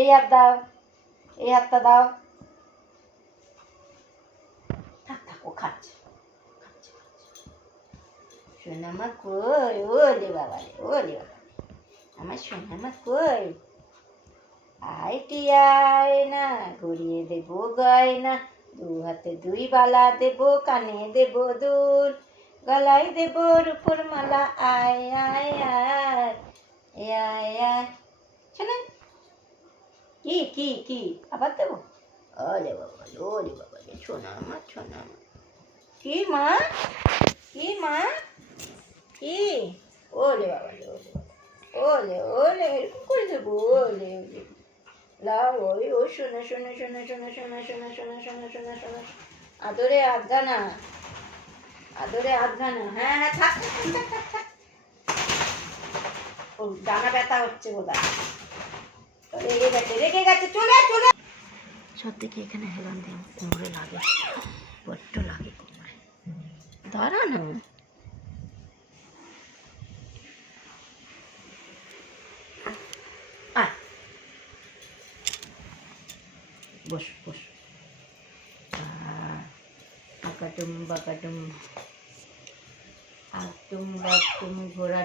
এই হাত দাও, এই হাতটা দাও। থাক থাক, ও খাচ্ছে। সোনা মা কই? ওলে বাবা রে, ওলে বাবা, আমার সোনা মা কই? আয় টিয়ায় না, ঘুরিয়ে দেবো গয়না, দু হাতে দুই বালা দেবো, কানে দেবো দুল, গলায় দেবো রূপোর মালা। আয় আয় আয়, আয় আয়। শোনা কি কি কি আবার দেবো? ওলে বাবা, ওলে বাবা রে, সোনা মা, সোনা মা। কি মা? কি মা? কি? ওলে বাবা রে, ওলে বাবা, ওলে ওলে, এরকম করে দেবো? ওলে ওলে লাও, ওই ও শোনা শোনা শোনা শোনা শোনা শোনা শোনা শোনা শোনা শোনা। আদরে আধগানা, আদরে আধগানা। হ্যাঁ হ্যাঁ, থাক থাক থাক থাক থাক। ও ডানা ব্যথা হচ্ছে বোধহয়, রেগে গেছে, রেগে গেছে, চলে চলে। সত্যি কি এখানে হেলান দিয়ে কোমরে লাগে, বড্ড লাগে কোমরে। দাঁড়া না, বস বস। আকাটুম বাকাটুম, আটুম বাটুম ঘোড়া।